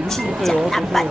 무슨 어때요? 나빠